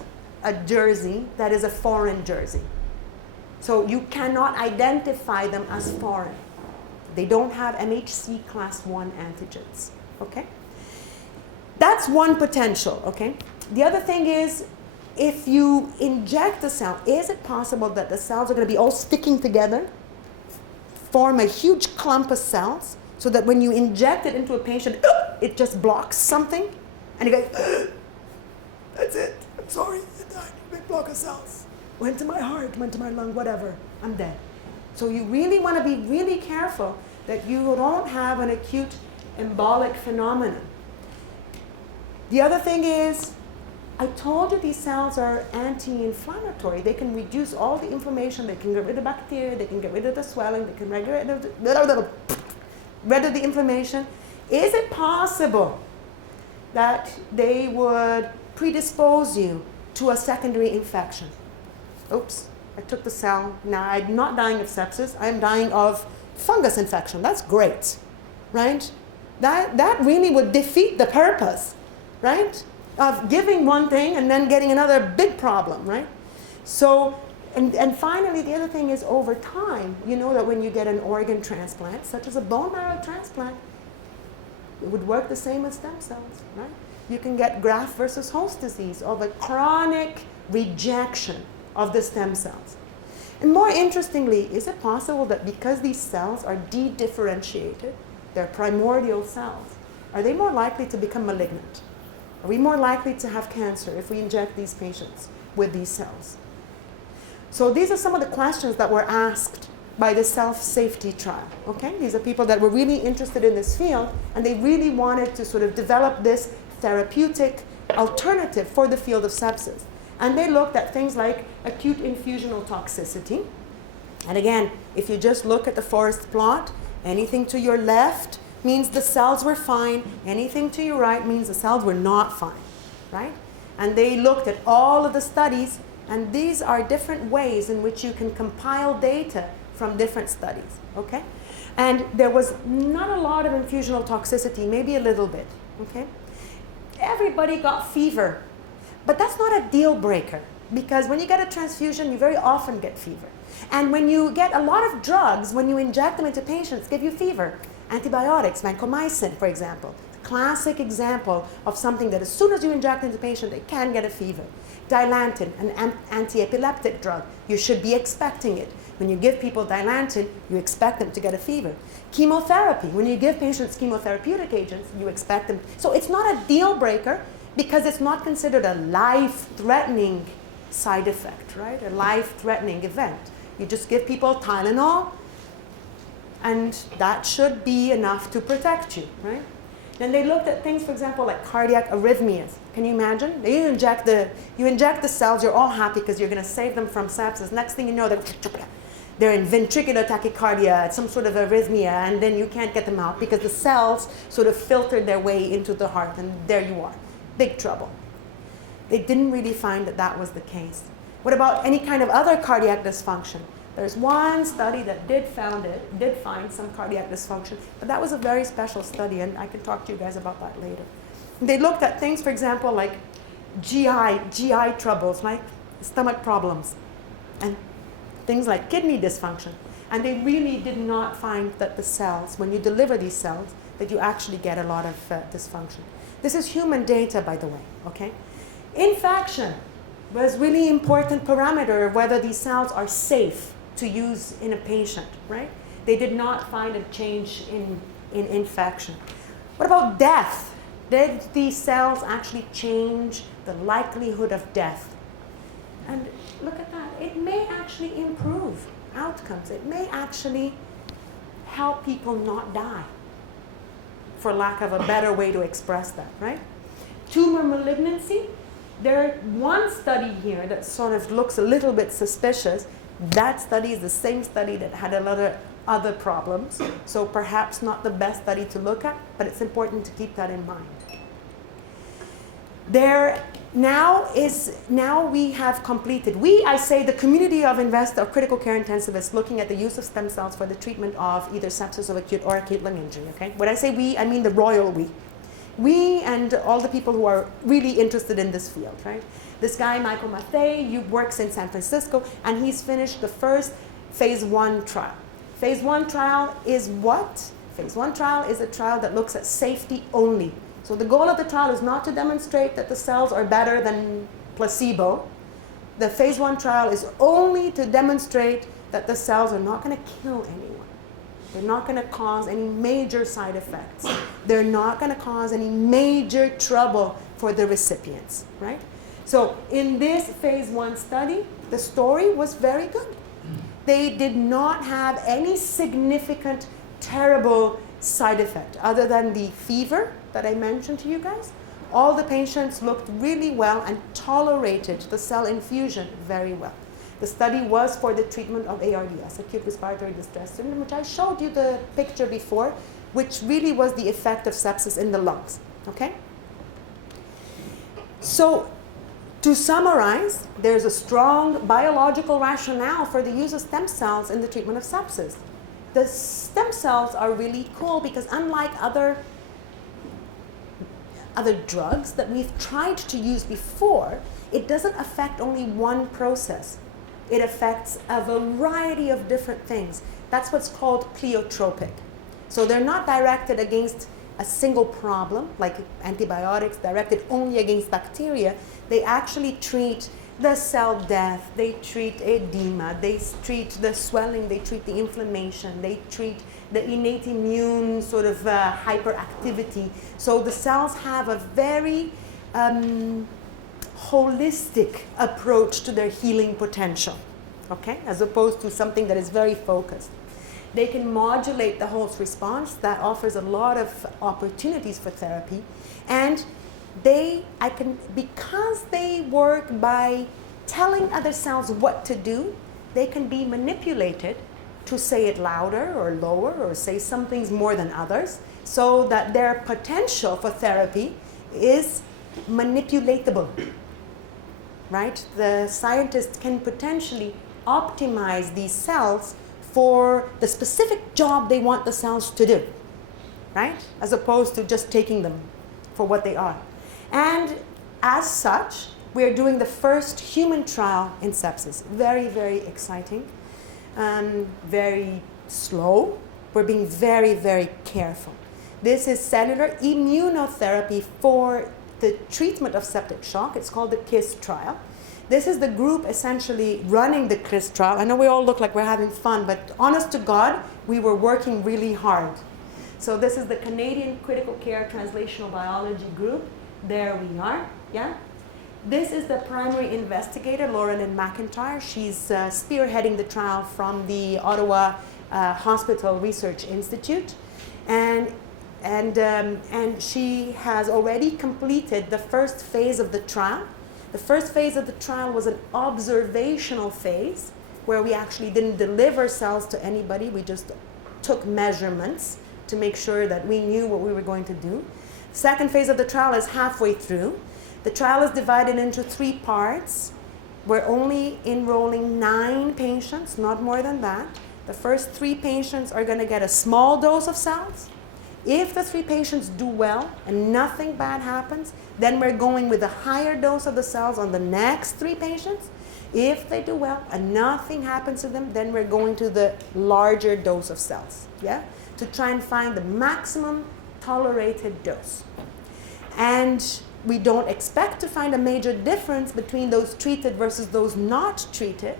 a jersey that is a foreign jersey. So you cannot identify them as foreign. They don't have MHC class 1 antigens, okay? That's one potential, okay? The other thing is, if you inject the cell, is it possible that the cells are going to be all sticking together, form a huge clump of cells, so that when you inject it into a patient, it just blocks something, and you go, that's it, I'm sorry, it died, big block of cells. Went to my heart, went to my lung, whatever, I'm dead. So you really want to be really careful that you don't have an acute embolic phenomenon. The other thing is, I told you these cells are anti-inflammatory. They can reduce all the inflammation, they can get rid of bacteria, they can get rid of the swelling, they can get rid of the inflammation. Is it possible that they would predispose you to a secondary infection? Oops, I took the cell. Now I'm not dying of sepsis, I'm dying of fungus infection. That's great, right? That really would defeat the purpose, right? Of giving one thing and then getting another big problem, right? So, and finally, the other thing is over time, you know that when you get an organ transplant, such as a bone marrow transplant, it would work the same as stem cells, right? You can get graft versus host disease of a chronic rejection of the stem cells. And more interestingly, is it possible that because these cells are de-differentiated, they're primordial cells, are they more likely to become malignant? Are we more likely to have cancer if we inject these patients with these cells? So these are some of the questions that were asked by the self-safety trial, okay? These are people that were really interested in this field, and they really wanted to sort of develop this therapeutic alternative for the field of sepsis. And they looked at things like acute infusional toxicity. And again, if you just look at the forest plot, anything to your left means the cells were fine. Anything to your right means the cells were not fine, right? And they looked at all of the studies, And these are different ways in which you can compile data from different studies, okay? And there was not a lot of infusional toxicity, maybe a little bit, okay? Everybody got fever, but that's not a deal breaker, because when you get a transfusion, you very often get fever. And when you get a lot of drugs, when you inject them into patients, give you fever. Antibiotics, vancomycin, for example. Classic example of something that as soon as you inject into a patient, they can get a fever. Dilantin, an anti-epileptic drug. You should be expecting it. When you give people Dilantin, you expect them to get a fever. Chemotherapy, when you give patients chemotherapeutic agents, you expect them. So it's not a deal breaker because it's not considered a life-threatening side effect, right? A life-threatening event. You just give people Tylenol, and that should be enough to protect you, right? Then they looked at things, for example, like cardiac arrhythmias. Can you imagine? You inject the cells, you're all happy because you're going to save them from sepsis. Next thing you know, they're in ventricular tachycardia, some sort of arrhythmia, and then you can't get them out because the cells sort of filtered their way into the heart, and there you are. Big trouble. They didn't really find that that was the case. What about any kind of other cardiac dysfunction? There's one study that did find some cardiac dysfunction, but that was a very special study, and I can talk to you guys about that later. They looked at things, for example, like GI troubles, like stomach problems, and things like kidney dysfunction. And they really did not find that the cells, when you deliver these cells, that you actually get a lot of dysfunction. This is human data, by the way, okay? Infection was really important parameter of whether these cells are safe to use in a patient, right? They did not find a change in infection. What about death? Did these cells actually change the likelihood of death? And look at that. It may actually improve outcomes. It may actually help people not die, for lack of a better way to express that, right? Tumor malignancy. There's one study here that sort of looks a little bit suspicious. That study is the same study that had a lot of other problems, so perhaps not the best study to look at, but it's important to keep that in mind. Now we have completed, I say the community of critical care intensivists looking at the use of stem cells for the treatment of either sepsis of acute or acute lung injury, okay? When I say we, I mean the royal we. We and all the people who are really interested in this field, right? This guy, Michael Mathey, works in San Francisco, and he's finished the first phase 1 trial. Phase 1 trial is what? Phase 1 trial is a trial that looks at safety only. So the goal of the trial is not to demonstrate that the cells are better than placebo. The phase 1 trial is only to demonstrate that the cells are not going to kill anyone. They're not going to cause any major side effects. They're not going to cause any major trouble for the recipients, right? So in this phase 1 study, the story was very good. They did not have any significant, terrible side effect other than the fever that I mentioned to you guys. All the patients looked really well and tolerated the cell infusion very well. The study was for the treatment of ARDS, acute respiratory distress syndrome, which I showed you the picture before, which really was the effect of sepsis in the lungs, okay? So to summarize, there's a strong biological rationale for the use of stem cells in the treatment of sepsis. The stem cells are really cool because unlike other drugs that we've tried to use before, it doesn't affect only one process. It affects a variety of different things. That's what's called pleiotropic. So they're not directed against a single problem, like antibiotics directed only against bacteria. They actually treat the cell death, they treat edema, they treat the swelling, they treat the inflammation, they treat the innate immune sort of hyperactivity. So the cells have a very holistic approach to their healing potential, okay, as opposed to something that is very focused. They can modulate the host response. That offers a lot of opportunities for therapy, and because they work by telling other cells what to do, they can be manipulated to say it louder or lower or say some things more than others, so that their potential for therapy is manipulatable. right? The scientists can potentially optimize these cells for the specific job they want the cells to do, right? As opposed to just taking them for what they are. And as such, we are doing the first human trial in sepsis. Very, very exciting, very slow. We're being very, very careful. This is cellular immunotherapy for the treatment of septic shock. It's called the KISS trial. This is the group essentially running the KISS trial. I know we all look like we're having fun, but honest to God, we were working really hard. So this is the Canadian Critical Care Translational Biology group. There we are, yeah? This is the primary investigator, Laura Lynn McIntyre. She's spearheading the trial from the Ottawa Hospital Research Institute. And she has already completed the first phase of the trial. The first phase of the trial was an observational phase where we actually didn't deliver cells to anybody. We just took measurements to make sure that we knew what we were going to do. Second phase of the trial is halfway through. The trial is divided into 3 parts. We're only enrolling 9 patients, not more than that. The first 3 patients are going to get a small dose of cells. If the 3 patients do well and nothing bad happens, then we're going with a higher dose of the cells on the next 3 patients. If they do well and nothing happens to them, then we're going to the larger dose of cells, yeah? To try and find the maximum tolerated dose. And we don't expect to find a major difference between those treated versus those not treated.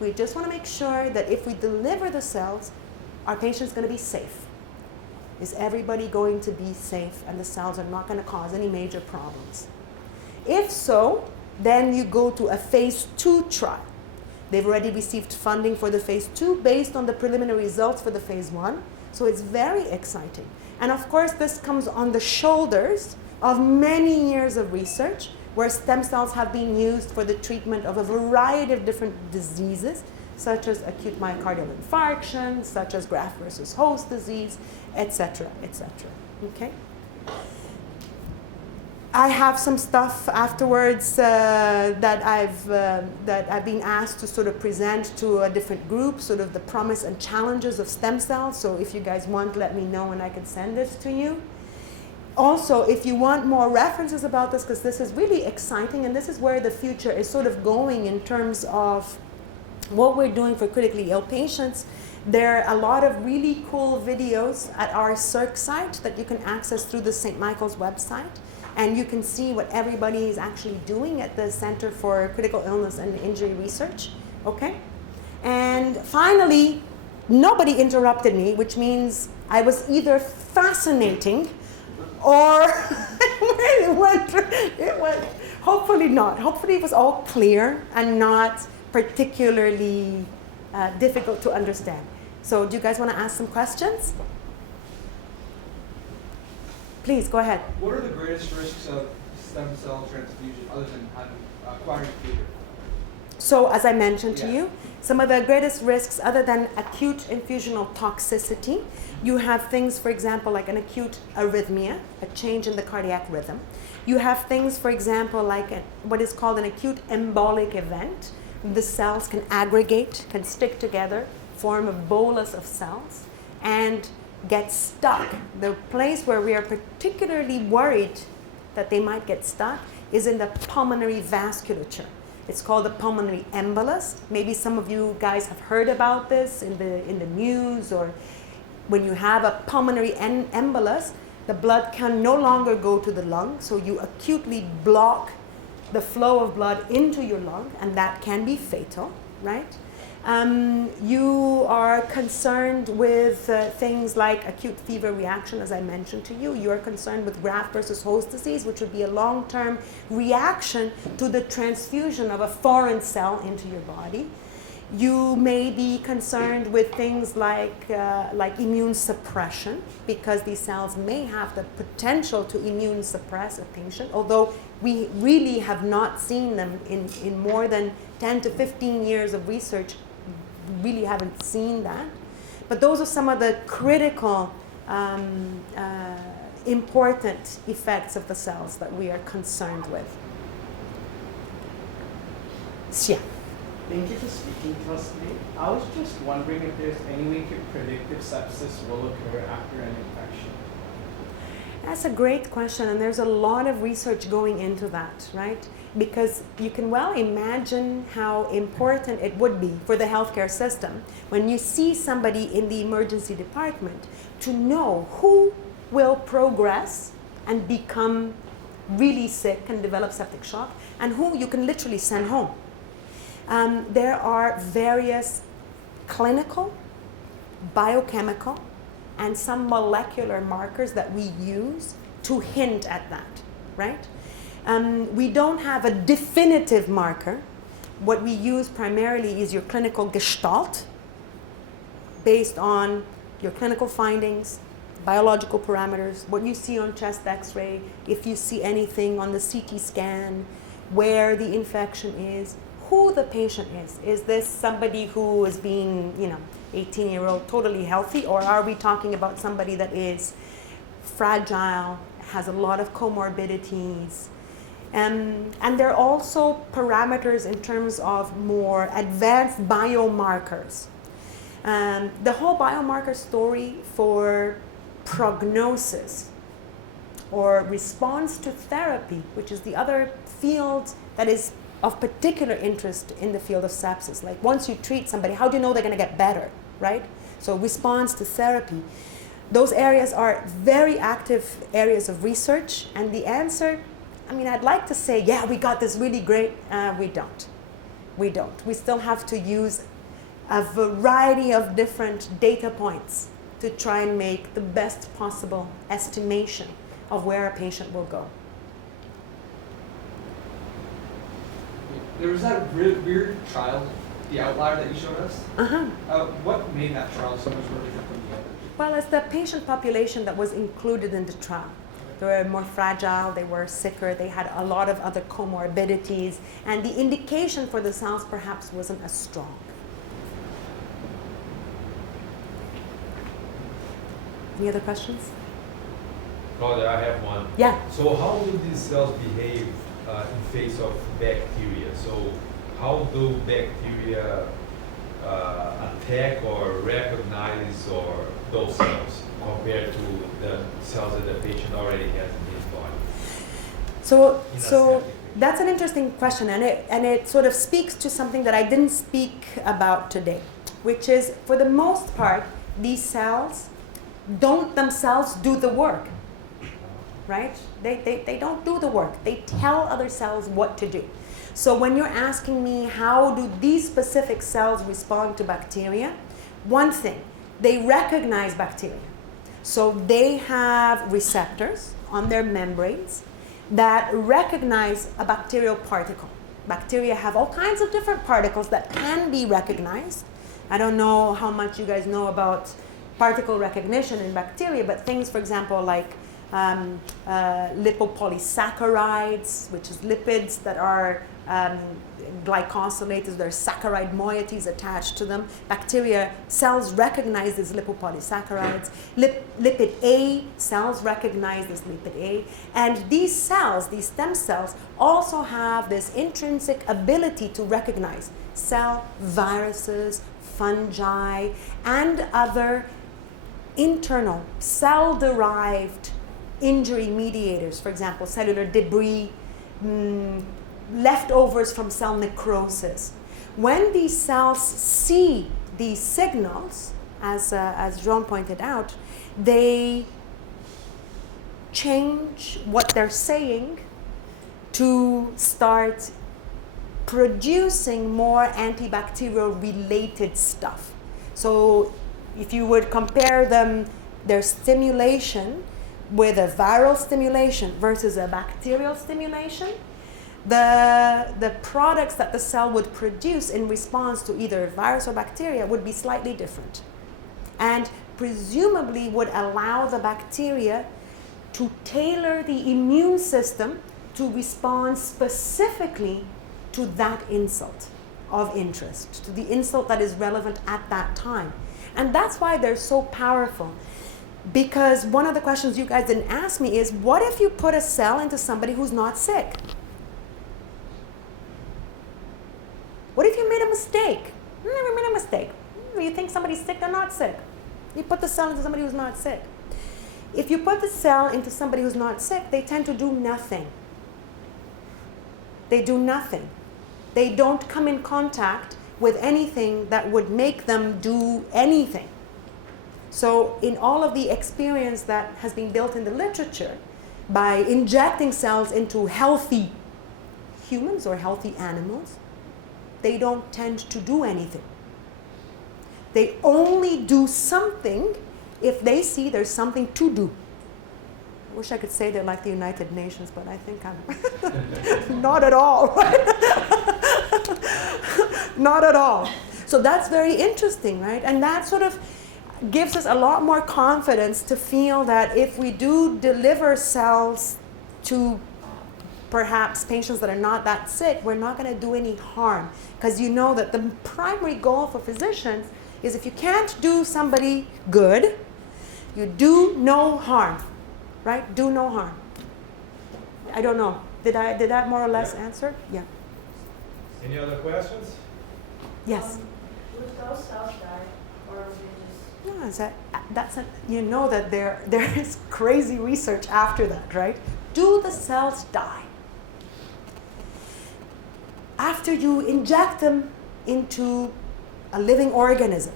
We just want to make sure that if we deliver the cells, our patient's going to be safe. Is everybody going to be safe and the cells are not going to cause any major problems? If so, then you go to a phase 2 trial. They've already received funding for the phase 2 based on the preliminary results for the phase 1. So it's very exciting. And of course, this comes on the shoulders of many years of research where stem cells have been used for the treatment of a variety of different diseases, such as acute myocardial infarction, such as graft versus host disease, etc., etc. Okay? I have some stuff afterwards that I've been asked to sort of present to a different group, sort of the promise and challenges of stem cells. So if you guys want, let me know and I can send this to you. Also, if you want more references about this, because this is really exciting and this is where the future is sort of going in terms of what we're doing for critically ill patients, there are a lot of really cool videos at our CIRC site that you can access through the St. Michael's website. And you can see what everybody is actually doing at the Center for Critical Illness and Injury Research, okay? And finally, nobody interrupted me, which means I was either fascinating or it went, hopefully not. Hopefully it was all clear and not particularly difficult to understand. So do you guys want to ask some questions? Please, go ahead. What are the greatest risks of stem cell transfusion other than acquiring fever? So as I mentioned to you, some of the greatest risks other than acute infusional toxicity, you have things, for example, like an acute arrhythmia, a change in the cardiac rhythm. You have things, for example, like what is called an acute embolic event. The cells can aggregate, can stick together, form a bolus of cells, and get stuck. The place where we are particularly worried that they might get stuck is in the pulmonary vasculature. It's called the pulmonary embolus. Maybe some of you guys have heard about this in the news, or when you have a pulmonary embolus, the blood can no longer go to the lung, so you acutely block the flow of blood into your lung, and that can be fatal, right? You are concerned with things like acute fever reaction, as I mentioned to you. You are concerned with graft versus host disease, which would be a long-term reaction to the transfusion of a foreign cell into your body. You may be concerned with things like immune suppression, because these cells may have the potential to immune suppress a patient, although we really have not seen them in more than 10 to 15 years of research. Really haven't seen that. But those are some of the critical, important effects of the cells that we are concerned with. Yeah. Thank you for speaking to us today. I was just wondering if there's any way to predict if sepsis will occur after an infection. That's a great question, and there's a lot of research going into that, right? Because you can well imagine how important it would be for the healthcare system when you see somebody in the emergency department to know who will progress and become really sick and develop septic shock, and who you can literally send home. There are various clinical, biochemical, and some molecular markers that we use to hint at that, right? We don't have a definitive marker. What we use primarily is your clinical gestalt, based on your clinical findings, biological parameters, what you see on chest x-ray, if you see anything on the CT scan, where the infection is, who the patient is. Is this somebody who is being, 18-year-old, totally healthy, or are we talking about somebody that is fragile, has a lot of comorbidities? And there are also parameters in terms of more advanced biomarkers. The whole biomarker story for prognosis or response to therapy, which is the other field that is of particular interest in the field of sepsis. Like once you treat somebody, how do you know they're going to get better, right? So response to therapy. Those areas are very active areas of research, and the answer, I'd like to say, yeah, we got this really great. We don't. We still have to use a variety of different data points to try and make the best possible estimation of where a patient will go. There was that weird trial, the outlier that you showed us. What made that trial so much more different from the others? Well, it's the patient population that was included in the trial. They were more fragile, they were sicker, they had a lot of other comorbidities, and the indication for the cells perhaps wasn't as strong. Any other questions? Claudia, I have one. Yeah. So how do these cells behave in face of bacteria? So how do bacteria attack or recognize those cells compared to the cells that the patient already has in his body? So that's an interesting question, and it sort of speaks to something that I didn't speak about today, which is, for the most part, these cells don't themselves do the work, right? They don't do the work. They tell other cells what to do. So when you're asking me how do these specific cells respond to bacteria, one thing, they recognize bacteria. So they have receptors on their membranes that recognize a bacterial particle. Bacteria have all kinds of different particles that can be recognized. I don't know how much you guys know about particle recognition in bacteria, but things, for example, like lipopolysaccharides, which is lipids that are glycosylated, there are saccharide moieties attached to them. Bacteria cells recognize these lipopolysaccharides. Lipid A, cells recognize this lipid A. And these cells, these stem cells, also have this intrinsic ability to recognize cell viruses, fungi, and other internal cell-derived injury mediators, for example, cellular debris, leftovers from cell necrosis. When these cells see these signals, as Jean pointed out, they change what they're saying to start producing more antibacterial related stuff. So if you would compare them, their stimulation with a viral stimulation versus a bacterial stimulation, the products that the cell would produce in response to either virus or bacteria would be slightly different, and presumably would allow the bacteria to tailor the immune system to respond specifically to that insult of interest, to the insult that is relevant at that time. And that's why they're so powerful. Because one of the questions you guys didn't ask me is, what if you put a cell into somebody who's not sick? What if you made a mistake? You never made a mistake. You think somebody's sick, they're not sick. You put the cell into somebody who's not sick. If you put the cell into somebody who's not sick, they tend to do nothing. They do nothing. They don't come in contact with anything that would make them do anything. So in all of the experience that has been built in the literature, by injecting cells into healthy humans or healthy animals, they don't tend to do anything. They only do something if they see there's something to do. I wish I could say they're like the United Nations, but I think I'm not at all. Right? Not at all. So that's very interesting, right? And that sort of gives us a lot more confidence to feel that if we do deliver cells to perhaps patients that are not that sick, we're not going to do any harm. Because you know that the primary goal for physicians is if you can't do somebody good, you do no harm, right? Do no harm. I don't know. Did that more or less answer? Yeah. Any other questions? Yes. Would those cells die, or would they just? Yeah, that's you know that there is crazy research after that, right? Do the cells die? After you inject them into a living organism,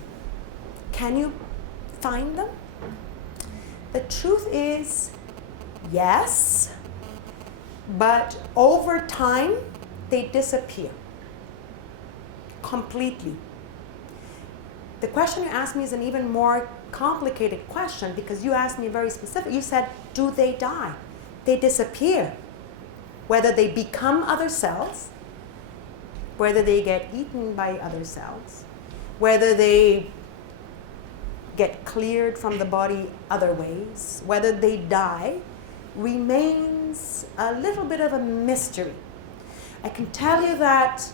can you find them? The truth is, yes, but over time, they disappear completely. The question you asked me is an even more complicated question because you asked me very specific. You said, do they die? They disappear. Whether they become other cells, whether they get eaten by other cells, whether they get cleared from the body other ways, whether they die, remains a little bit of a mystery. I can tell you that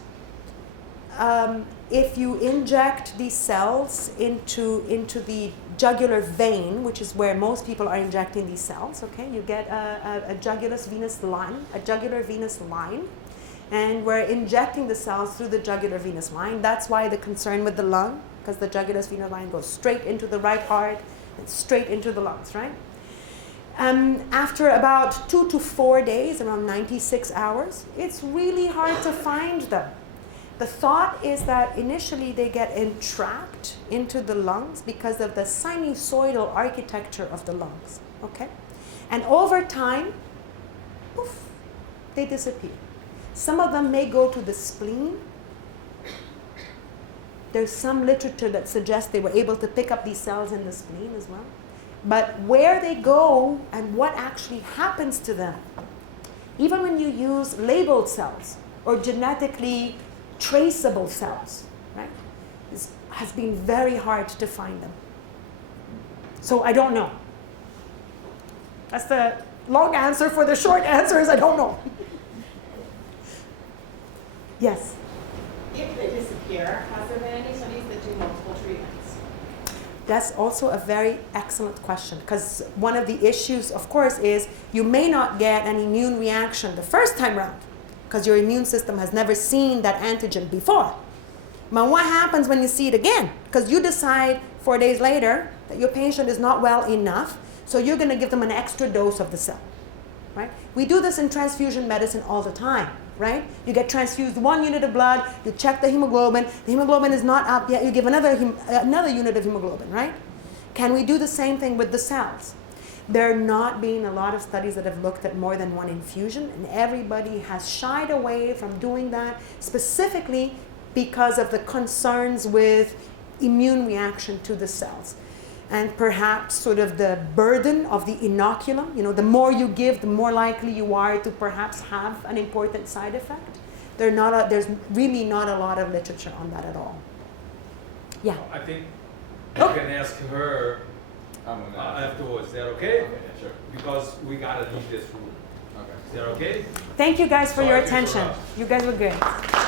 if you inject these cells into the jugular vein, which is where most people are injecting these cells, okay, you get a jugular venous line, and we're injecting the cells through the jugular venous line. That's why the concern with the lung, because the jugular venous line goes straight into the right heart and straight into the lungs, right? After about 2 to 4 days, around 96 hours, it's really hard to find them. The thought is that initially they get entrapped into the lungs because of the sinusoidal architecture of the lungs, okay? And over time, poof, they disappear. Some of them may go to the spleen. There's some literature that suggests they were able to pick up these cells in the spleen as well. But where they go and what actually happens to them, even when you use labeled cells or genetically traceable cells, right, has been very hard to find them. So I don't know. That's the long answer for the short answer is I don't know. Yes? If they disappear, has there been any studies that do multiple treatments? That's also a very excellent question, because one of the issues, of course, is you may not get an immune reaction the first time round, because your immune system has never seen that antigen before. But what happens when you see it again? Because you decide 4 days later that your patient is not well enough, so you're going to give them an extra dose of the cell, right? We do this in transfusion medicine all the time, right? You get transfused 1 unit of blood, you check the hemoglobin is not up yet, you give another unit of hemoglobin, right? Can we do the same thing with the cells? There are not been a lot of studies that have looked at more than one infusion, and everybody has shied away from doing that, specifically because of the concerns with immune reaction to the cells. And perhaps sort of the burden of the inoculum, the more you give, the more likely you are to perhaps have an important side effect. There's really not a lot of literature on that at all. Yeah? I think you can ask her afterwards. Is that okay? Okay, sure. Because we gotta leave this room. Okay. Is that okay? Thank you guys for your Sorry to attention. interrupt. You guys were good.